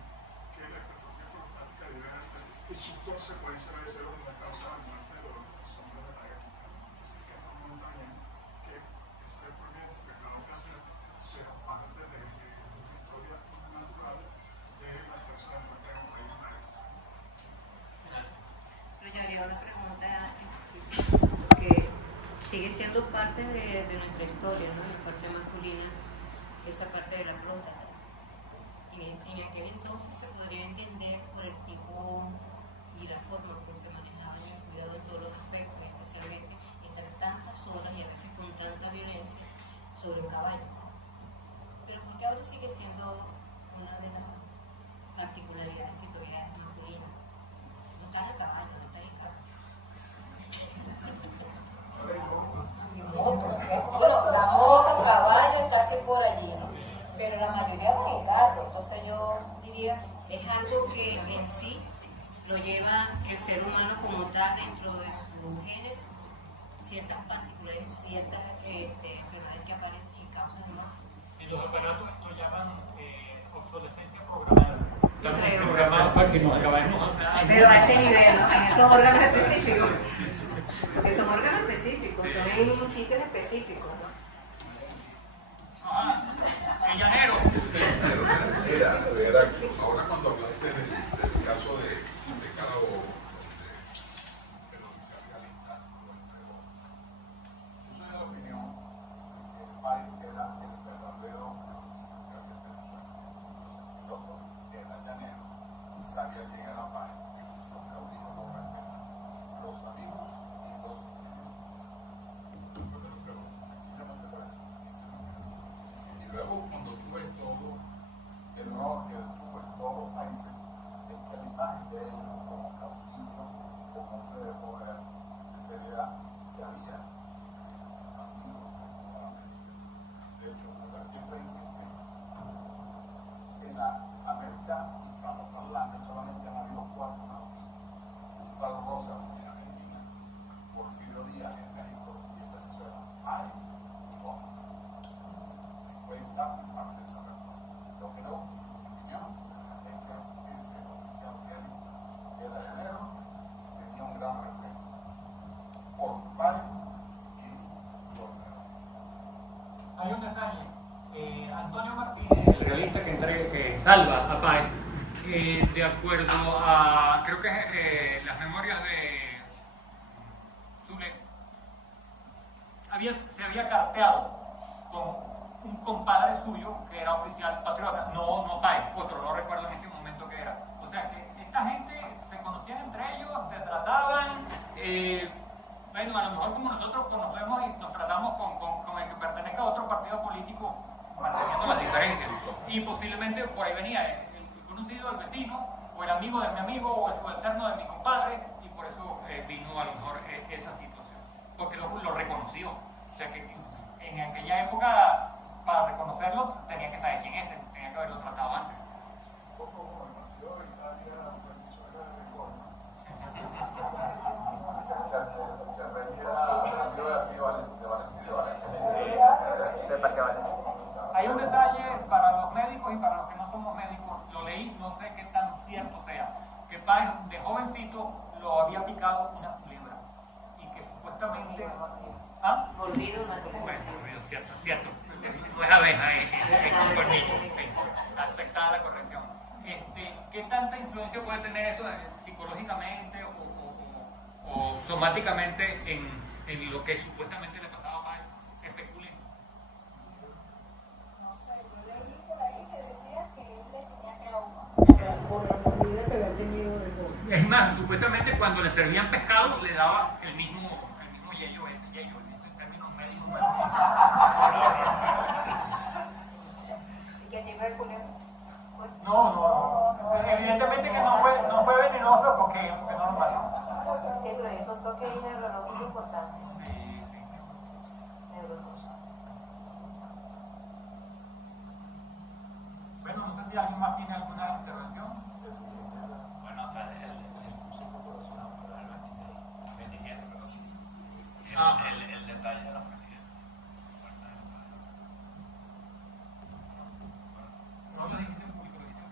que es la hipertrofia prostática diversa y su consecuencia debe ser una causa de muerte de los hombres de talla química. Es decir, que no está bien que ese descubrimiento que acabamos de hacer sea parte de la historia natural de la causa de muerte de un país humano. Pero yo haría una pregunta que sigue siendo parte de nuestra historia, ¿no? La parte masculina, esa parte de la próstata. En aquel entonces se podría entender por el tipo y la forma como se manejaba el cuidado en todos los aspectos, especialmente estar tantas horas y a veces con tanta violencia sobre un caballo. Pero porque ahora sigue siendo una de las particularidades que todavía es masculina. No está en el caballo, no está en el caballo. Bueno, la moto, el caballo, casi por allí, ¿no? Pero la mayoría es en carro. Entonces yo diría, es algo que en sí lo lleva el ser humano como tal dentro de su género, ciertas particularidades, ciertas enfermedades que aparecen y causas de muerte. En los aparatos esto llaman obsolescencia programada. Creo. Programados para que nos acabemos. Pero a ese nivel, ¿no? En esos órganos específicos. Porque son órganos específicos, son en sitios específicos, ¿no? El llanero. Era, ahora cuando hablaste del caso de Carabobo, salva a Páez, de acuerdo a, creo que las memorias de Zule, se había carteado con un compadre suyo que era oficial patriota, no Páez, otro, no recuerdo en este momento qué era. O sea que esta gente se conocían entre ellos, se trataban, bueno, a lo mejor como nosotros conocemos y nos tratamos con el que pertenezca a otro partido político, manteniendo las diferencias. Y posiblemente por ahí venía el conocido, el vecino, o el amigo de mi amigo, o el subalterno de mi compadre, y por eso vino a lo mejor esa situación. Porque lo reconoció. O sea que en aquella época, para reconocerlo, tenía que saber quién es, tenía que haberlo tratado antes. Un poco como el partido de Italia, Venezuela de reforma. Hay un detalle para los médicos y para los que no somos médicos, lo leí, no sé qué tan cierto sea, que Páez de jovencito lo había picado una culebra y que supuestamente... ¿Ah? Mordido una culebra. Bueno, cierto. No es abeja, es cornillo. Aceptada la corrección. ¿Qué tanta influencia puede tener eso psicológicamente o somáticamente en lo que supuestamente le pasaba a Páez? Especulen. No sé, yo leí por ahí que decía que él le tenía trauma. Por la mordida que había tenido de joven. Es más, supuestamente cuando le servían pescado le daba el mismo yello, ese en términos médicos. ¿Y qué tipo de culebra? No. Evidentemente que no fue venenoso porque no lo mató. Sí, pero es un toque neurológico importante. Sí. Neurológico. Bueno, no sé si alguien más tiene alguna intervención. Bueno, el 27, pero sí. El detalle de los presidentes. No lo dijiste en público, lo dijiste en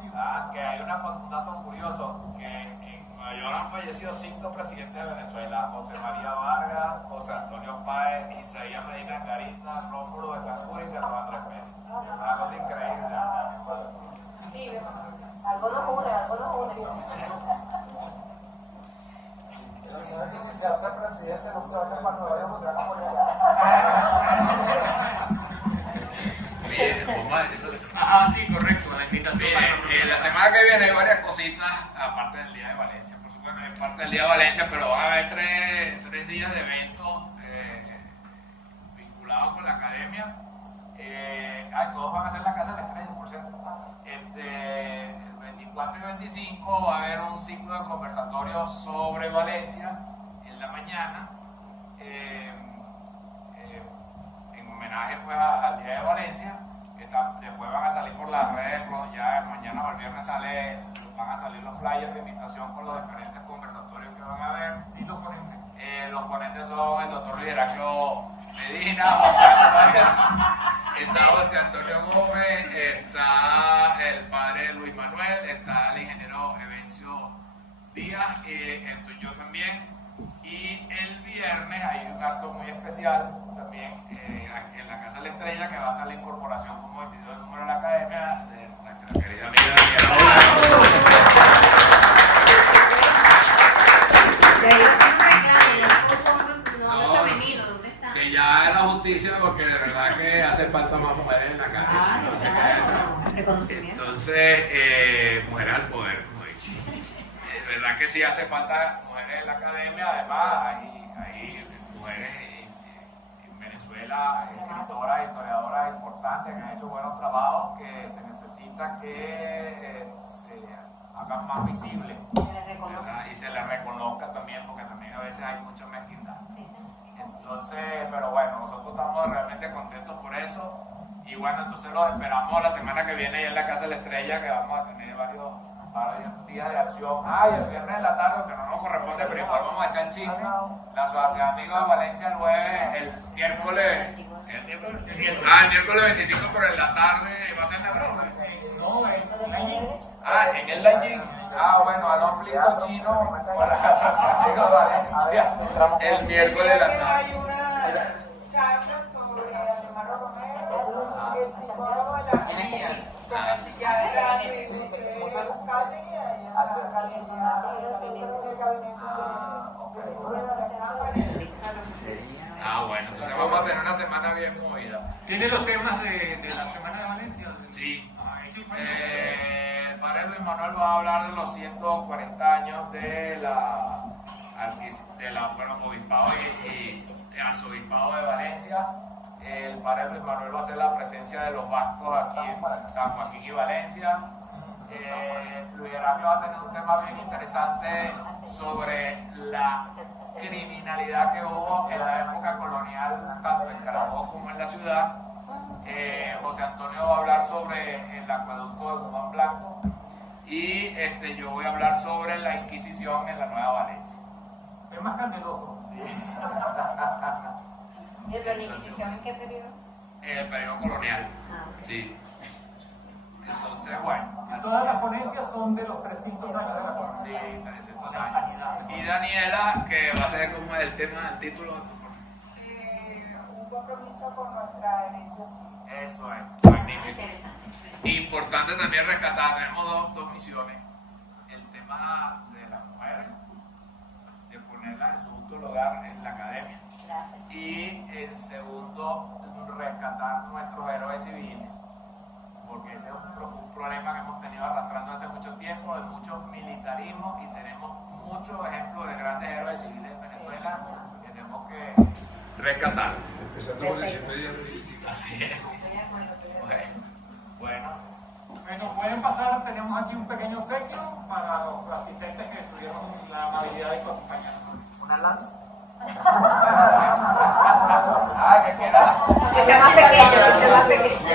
privado. Que hay un dato curioso, que en Nueva York han fallecido 5 presidentes de Venezuela: José María Vargas, José Antonio Páez, Isaías Medina Angarita, Rómulo Betancourt y Carlos Andrés Pérez. Una cosa increíble. Sí, algo nos une. Pero sabes que si se hace presidente no se va a para Nueva York, se va a poner Bien, vamos a decirlo de esa manera. Sí, correcto, la invitación. Bien, la semana que viene hay varias cositas, aparte del Día de Valencia, por supuesto, es parte del Día de Valencia, pero van a haber tres días de eventos vinculados con la academia. Todos van a ser en la Casa de la Estrella, por cierto. El 24 y 25 va a haber un ciclo de conversatorios sobre Valencia en la mañana, en homenaje pues, al Día de Valencia. Después van a salir por las redes, ya mañana o el viernes van a salir los flyers de invitación con los diferentes conversatorios que van a haber. ¿Y los ponentes? Los ponentes son el doctor Luis Heraclio Medina, está José Antonio Gómez, está el padre Luis Manuel, está el ingeniero Evencio Díaz, estoy yo también. Y el viernes hay un acto muy especial también en la Casa de la Estrella, que va a ser la incorporación como el video del número de la academia de nuestra querida amiga Daniela. Que ya es la justicia, porque de verdad que hace falta más mujeres en la academia. ¿No? Así que Reconocimiento. entonces, mujeres al poder, como dice. Es verdad que sí hace falta mujeres en la academia. Además, hay mujeres en Venezuela, escritoras, historiadoras importantes que han hecho buenos trabajos, que se necesita que se hagan más visibles, ¿verdad? Y se les reconozca también, porque también a veces hay mucha mezquindad. Entonces, pero bueno, nosotros estamos realmente contentos por eso. Y bueno, entonces los esperamos la semana que viene en la Casa de la Estrella, que vamos a tener varios días de acción. Y el viernes en la tarde, que no nos corresponde, pero igual vamos a echar el chisme. La Asociación Amigos de Valencia el jueves, el miércoles 25, pero en la tarde va a ser la broma. No, en allí. En el Lallín. Bueno, a los flitos chinos con la Asociación Amigos de Valencia el miércoles de la tarde. Hay una charla sobre Alemano Romero, el psicólogo de la con el psiquiatra vamos a tener una semana bien movida. ¿Tiene los temas de la Semana de Valencia? Sí. Ay, qué bueno. El padre Luis Manuel va a hablar de los 140 años del obispado y arzobispado de Valencia. El padre Luis Manuel va a hacer la presencia de los vascos aquí en San Joaquín y Valencia. Luis Heraclio va a tener un tema bien interesante sobre la criminalidad que hubo en la época colonial, tanto en Carabobo como en la ciudad. José Antonio va a hablar sobre el acueducto de Guzmán Blanco y yo voy a hablar sobre la Inquisición en la Nueva Valencia. Es más candeloso. Sí. ¿Y la Inquisición en qué periodo? En el periodo colonial. Ah, ok. Sí. Entonces, bueno. Todas las ponencias son de los 300 años de la Sí, Corona. 300 años. Y Daniela, que va a ser como el tema del título de tu Un compromiso con nuestra herencia civil. Eso es, magnífico. Interesante. Importante también rescatar, tenemos dos misiones. El tema de las mujeres, de ponerlas en su justo lugar en la academia. Gracias. Y en segundo, rescatar nuestros héroes civiles. Porque ese es un problema que hemos tenido arrastrando hace mucho tiempo, de mucho militarismo, y tenemos muchos ejemplos de grandes héroes civiles en Venezuela que tenemos que rescatar. Empezando por el 7 días de Así es. Estoy de acuerdo, estoy de acuerdo. Bueno, Bueno, pueden pasar, tenemos aquí un pequeño obsequio para los asistentes que tuvieron la amabilidad de acompañarnos. Una lanza. ah, que queda. Que sea más pequeño, que sea más pequeño.